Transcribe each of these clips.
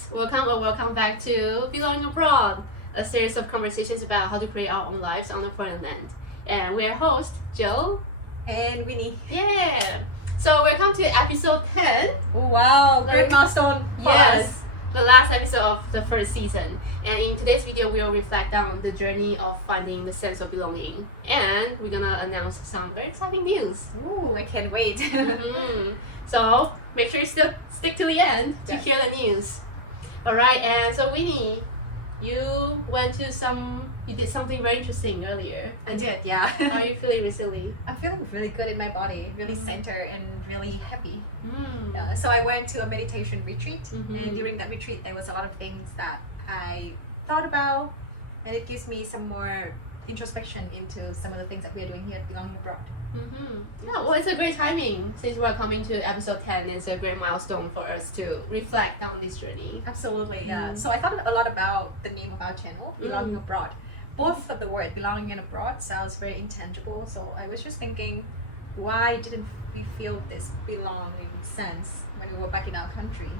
guys, welcome back to Belonging Abroad, a series of conversations about how to create our own lives on a foreign land. And we're hosts, Jill and Winnie. Yeah! So welcome to episode 10. Oh, wow, great milestone for us. The last episode of the first season. And in today's video, we'll reflect on the journey of finding the sense of belonging. And we're gonna announce some very exciting news. Ooh, I can't wait. So make sure you still stick to the end to hear the news. Alright, and so Winnie, you did something very interesting earlier. I did, yeah. How are you feeling recently? I'm feeling really good in my body, really centered and really happy. Mm. So I went to a meditation retreat, Mm-hmm. and during that retreat there was a lot of things that I thought about, and it gives me some more introspection into some of the things that we are doing here at Belonging Abroad. Mm-hmm. Yeah, well, it's a great timing since we're coming to episode 10. It's a great milestone for us to reflect on this journey. Absolutely, yeah. So I thought a lot about the name of our channel, Belonging Abroad. Both of the word belonging and abroad sounds very intangible, so I was just thinking, why didn't we feel this belonging sense when we were back in our country?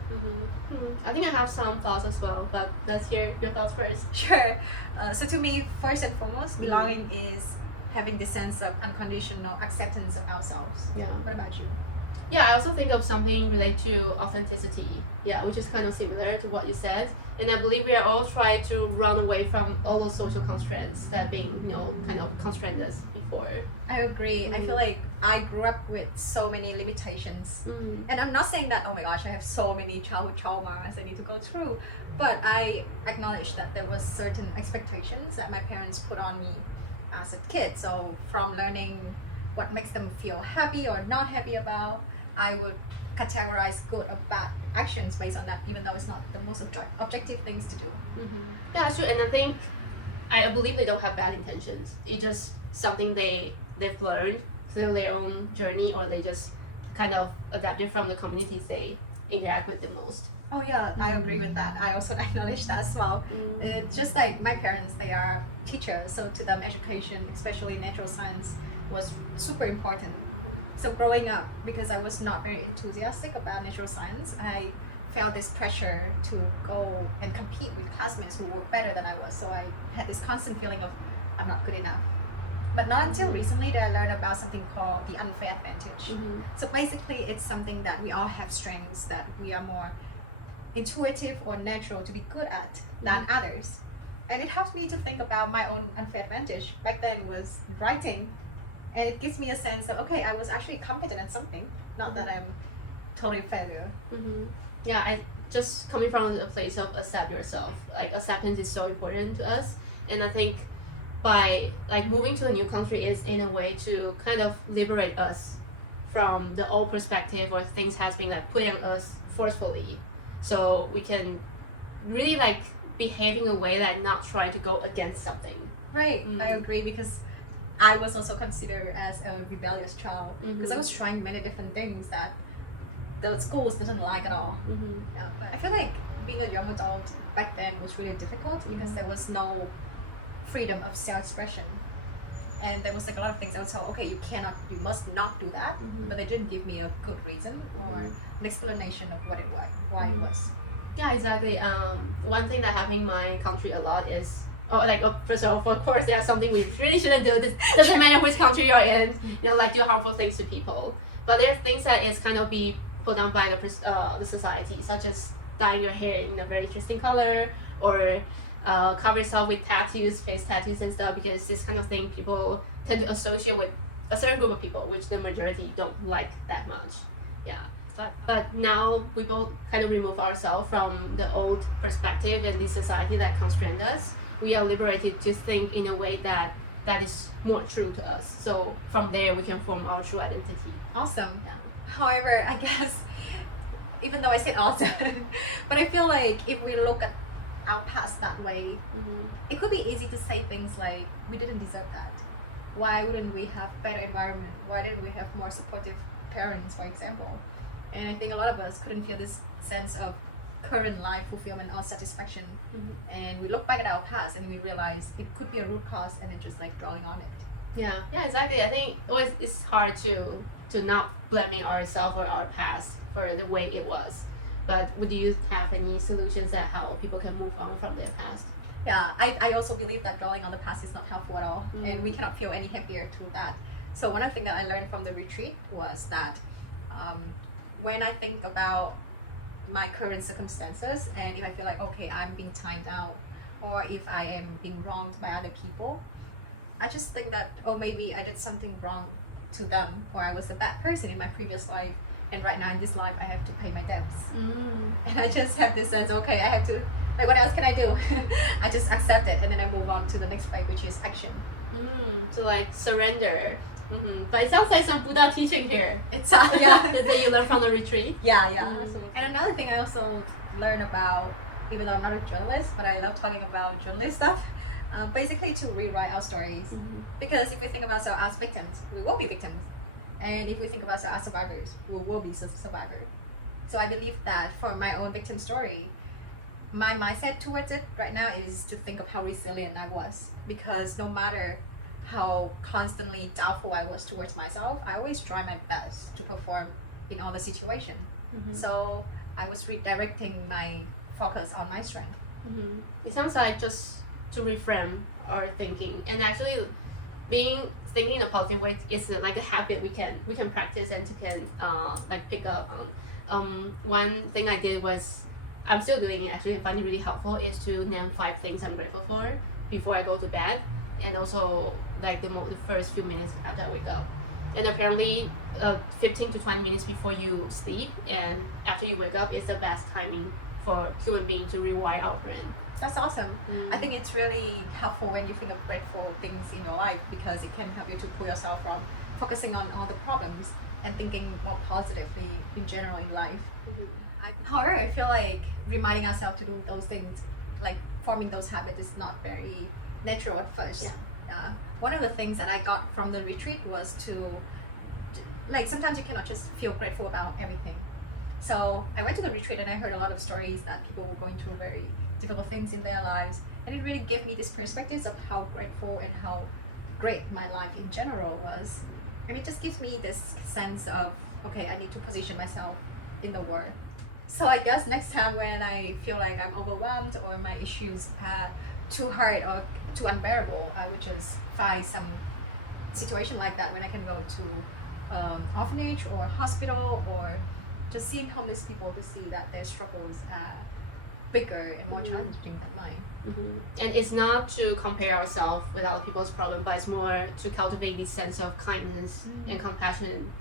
I think I have some thoughts as well, but let's hear your thoughts first. Sure. So to me, first and foremost, belonging is having this sense of unconditional acceptance of ourselves. Yeah. What about you? Yeah, I also think of something related to authenticity. Yeah, which is kind of similar to what you said. And I believe we are all trying to run away from all those social constraints that being, kind of constrained us before. I agree. I feel like I grew up with so many limitations. And I'm not saying that, oh my gosh, I have so many childhood traumas I need to go through. But I acknowledge that there was certain expectations that my parents put on me as a kid. So from learning what makes them feel happy or not happy about, I would categorize good or bad actions based on that, even though it's not the most objective things to do. Yeah, sure. And I believe they don't have bad intentions. It's just something they've learned through their own journey, or they just kind of adapted from the communities they interact with the most. Oh yeah, I agree with that. I also acknowledge that as well. It's just like my parents, they are teachers, so to them education, especially natural science, was super important. So growing up, because I was not very enthusiastic about natural science, I felt this pressure to go and compete with classmates who were better than I was. So I had this constant feeling of I'm not good enough. But not until recently that I learned about something called the unfairadvantage. So basically it's something that we all have strengths that we are more intuitive or natural to be good at than others. And it helps me to think about my own unfair advantage. Back then was writing. And it gives me a sense of, okay, I was actually competent at something, not that I'm totally failure. Yeah, I just coming from a place of accept yourself. Like acceptance is so important to us, and I think by moving to a new country is in a way to kind of liberate us from the old perspective or things has been put on us forcefully, so we can really behave in a way that not try to go against something. Right, I agree, because I was also considered as a rebellious child because I was trying many different things that the schools didn't like at all. Yeah, but I feel like being a young adult back then was really difficult because there was no freedom of self-expression, and there was a lot of things I was told, okay, you must not do that, but they didn't give me a good reason or an explanation of what it was, why it was. Yeah, exactly. One thing that happened in my country a lot is first of all, of course, there's something we really shouldn't do. This doesn't matter which country you're in, do harmful things to people. But there's things that is kind of be put on by the society, such as dyeing your hair in a very interesting color, or cover yourself with tattoos, face tattoos and stuff, because this kind of thing people tend to associate with a certain group of people, which the majority don't like that much. Yeah. But now we both kind of remove ourselves from the old perspective and this society that constrained us. We are liberated to think in a way that is more true to us. So from there, we can form our true identity. Awesome. Yeah. However, I guess, even though I said awesome, but I feel like if we look at our past that way, it could be easy to say things like, we didn't deserve that. Why wouldn't we have better environment? Why didn't we have more supportive parents, for example? And I think a lot of us couldn't feel this sense of current life fulfillment or satisfaction, and we look back at our past and we realize it could be a root cause, and then just dwelling on it. Yeah, exactly. I think it's hard to not blaming ourselves or our past for the way it was, But would you have any solutions that how people can move on from their past? Yeah, I also believe that dwelling on the past is not helpful at all, and we cannot feel any happier through that. So one of the things that I learned from the retreat was that when I think about my current circumstances, and if I feel like, okay, I'm being timed out, or if I am being wronged by other people, I just think that, oh, maybe I did something wrong to them, or I was a bad person in my previous life, and right now in this life I have to pay my debts. And I just have this sense, okay, I have to, like, what else can I do? I just accept it, and then I move on to the next fight, which is action. So like surrender. But it sounds like some Buddha teaching here. It's yeah. That you learned from the retreat. Yeah. And another thing I also learned about, even though I'm not a journalist, but I love talking about journalist stuff, basically to rewrite our stories. Because if we think about ourselves as victims, we will be victims. And if we think about ourselves as survivors, we will be survivors. So I believe that for my own victim story, my mindset towards it right now is to think of how resilient I was. Because no matter how constantly doubtful I was towards myself, I always try my best to perform in all the situation. So I was redirecting my focus on my strength. It sounds like just to reframe our thinking, and actually thinking in a positive way is like a habit we can practice and can like pick up on. One thing I did was, I'm still doing it actually, and find it really helpful, is to name 5 things I'm grateful for before I go to bed, and also like the first few minutes after I wake up. And apparently 15 to 20 minutes before you sleep and after you wake up is the best timing for human being to rewire our brain. That's awesome. I think it's really helpful when you think of grateful things in your life, because it can help you to pull yourself from focusing on all the problems and thinking more positively in general in life. However, I feel like reminding ourselves to do those things, like forming those habits, is not very natural at first. One of the things that I got from the retreat was to, like, sometimes you cannot just feel grateful about everything. So I went to the retreat and I heard a lot of stories that people were going through very difficult things in their lives, and it really gave me this perspective of how grateful and how great my life in general was. And it just gives me this sense of, okay, I need to position myself in the world. So I guess next time when I feel like I'm overwhelmed or my issues are too hard or too unbearable, I would just find some situation like that when I can go to orphanage or hospital, or just seeing homeless people to see that their struggles are bigger and more challenging than mine. And it's not to compare ourselves with other people's problem, but it's more to cultivate this sense of kindness and compassion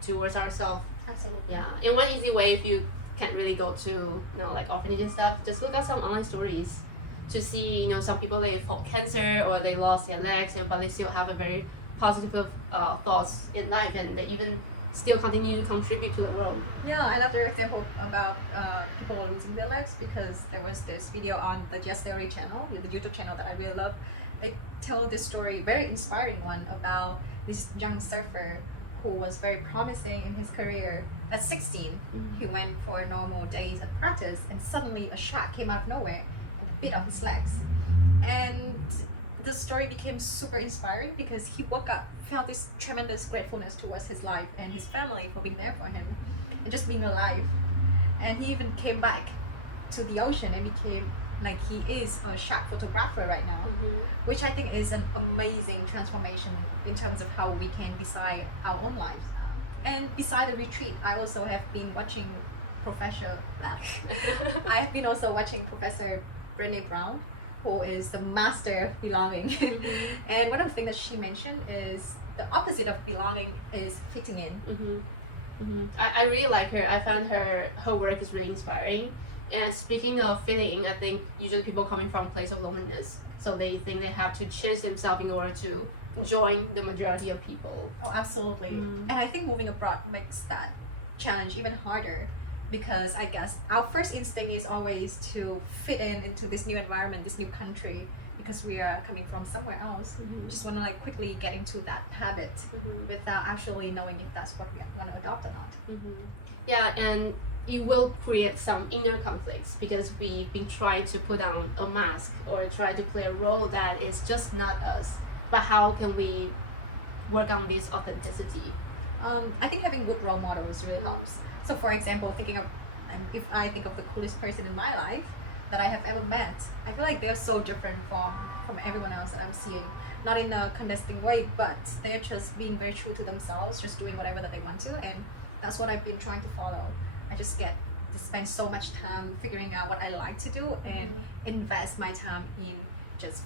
towards ourselves. Absolutely. Yeah. And one easy way, if you can't really go to like orphanage and stuff, just look at some online stories to see, some people, they fought cancer or they lost their legs, but they still have a very positive thoughts in life, and they even still continue to contribute to the world. Yeah, I love the example about people losing their legs, because there was this video on the Just Theory channel, the YouTube channel that I really love. They tell this story, very inspiring one, about this young surfer who was very promising in his career. At 16, he went for normal days at practice, and suddenly a shark came out of nowhere and bit off his legs. And the story became super inspiring because he woke up, felt this tremendous gratefulness towards his life and his family for being there for him and just being alive. And he even came back to the ocean and became, like, he is a shark photographer right now, which I think is an amazing transformation in terms of how we can decide our own lives. And beside the retreat, I also have been watching Professor Brene Brown, who is the master of belonging. And one of the things that she mentioned is the opposite of belonging is fitting in. I really like her. I found her work is really inspiring. And speaking of fitting, I think usually people coming from a place of loneliness, so they think they have to change themselves in order to join the majority of people. Oh, absolutely. And I think moving abroad makes that challenge even harder, because I guess our first instinct is always to fit into this new environment, this new country, because we are coming from somewhere else. We just want to quickly get into that habit without actually knowing if that's what we want to adopt or not. Yeah, and it will create some inner conflicts because we've been trying to put on a mask or try to play a role that is just not us. But how can we work on this authenticity? I think having good role models really helps. So for example, thinking of And if I think of the coolest person in my life that I have ever met, I feel like they're so different from everyone else that I'm seeing. Not in a condescending way, but they're just being very true to themselves, just doing whatever that they want to, and that's what I've been trying to follow. I just get to spend so much time figuring out what I like to do and invest my time in just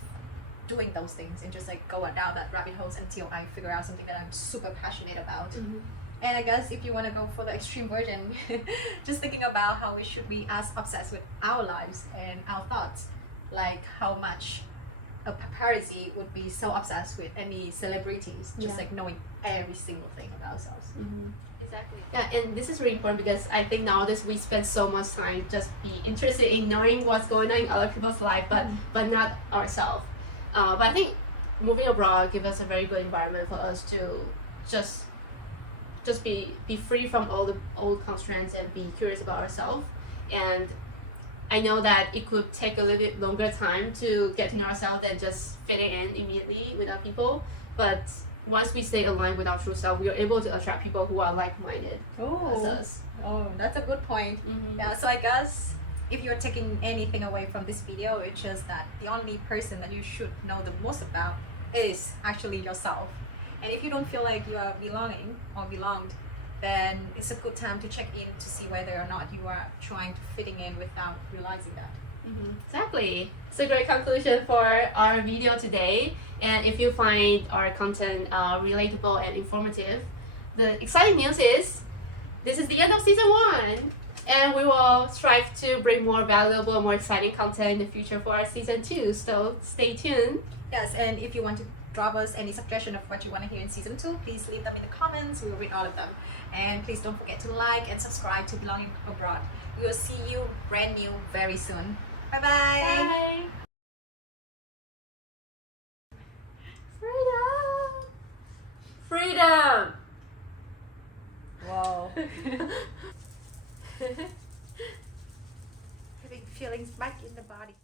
doing those things and just like go down that rabbit holes until I figure out something that I'm super passionate about. And I guess if you want to go for the extreme version, just thinking about how we should be as obsessed with our lives and our thoughts, like how much a paparazzi would be so obsessed with any celebrities, just like knowing every single thing about ourselves. Exactly. Yeah, and this is really important because I think nowadays we spend so much time just be interested in knowing what's going on in other people's life, but not ourselves. But I think moving abroad gives us a very good environment for us to just be free from all the old constraints and be curious about ourselves. And I know that it could take a little bit longer time to get to know ourselves than just fitting in immediately with other people. But once we stay aligned with our true self, we are able to attract people who are like-minded as us. Oh, that's a good point. Yeah, so I guess if you're taking anything away from this video, it's just that the only person that you should know the most about is actually yourself. And if you don't feel like you are belonging or belonged, then it's a good time to check in to see whether or not you are trying to fitting in without realizing that. Exactly. It's a great conclusion for our video today. And if you find our content relatable and informative, the exciting news is this is the end of season 1. And we will strive to bring more valuable and more exciting content in the future for our season 2. So stay tuned. Yes, and if you want to drop us any suggestion of what you want to hear in season 2, please leave them in the comments. We will read all of them. And please don't forget to like and subscribe to Belonging Abroad. We will see you brand new very soon. Bye-bye. Bye. Freedom! Whoa. Having feelings back in the body.